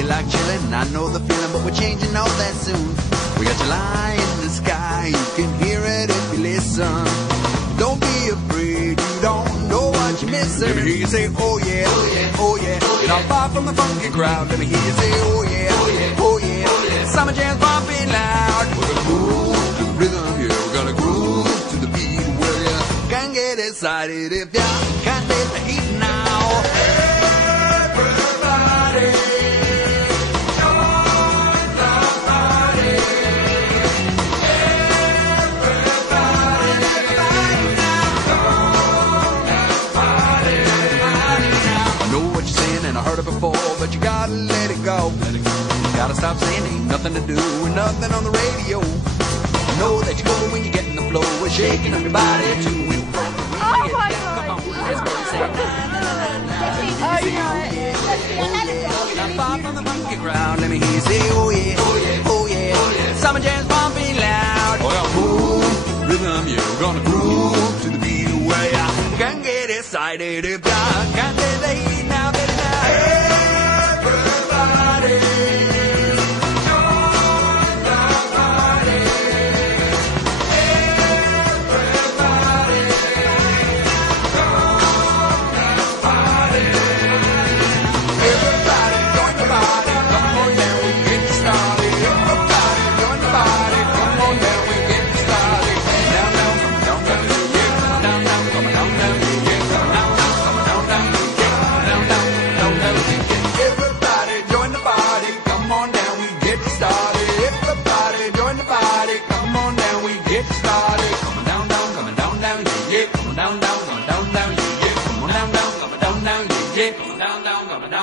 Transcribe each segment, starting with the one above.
feel like chilling, I know the feeling, but we're changing all that soon. We got your lie in the sky, you can hear it if you listen. Don't be afraid, you don't know what you're missing. Let me hear you say, oh yeah, oh yeah, oh yeah. You're not far from the funky crowd. Let me hear you say, oh yeah, oh yeah, oh yeah, oh yeah. Summer jams bumping loud. We're gonna move to the rhythm, yeah. We're gonna groove to the beat. Well, you can get excited if you can't take the heat now. Everybody. Before, but you gotta let it go. You gotta stop saying ain't nothing to do with nothing on the radio. Know that you go when you get in the flow. We're shaking up your body too. Oh my God! Come on, let's go say not far from the funky crowd. Let me hear you say oh yeah, oh yeah, oh yeah, oh yeah. Summer jams bumping loud. Oh yeah, move rhythm, yeah. We're gonna groove to the beat where ya can get excited if ya can't delay now.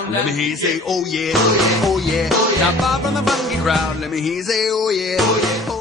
Let me hear you say, oh yeah, oh yeah, oh yeah. Not far from the funky crowd. Let me hear you say, oh yeah, oh yeah.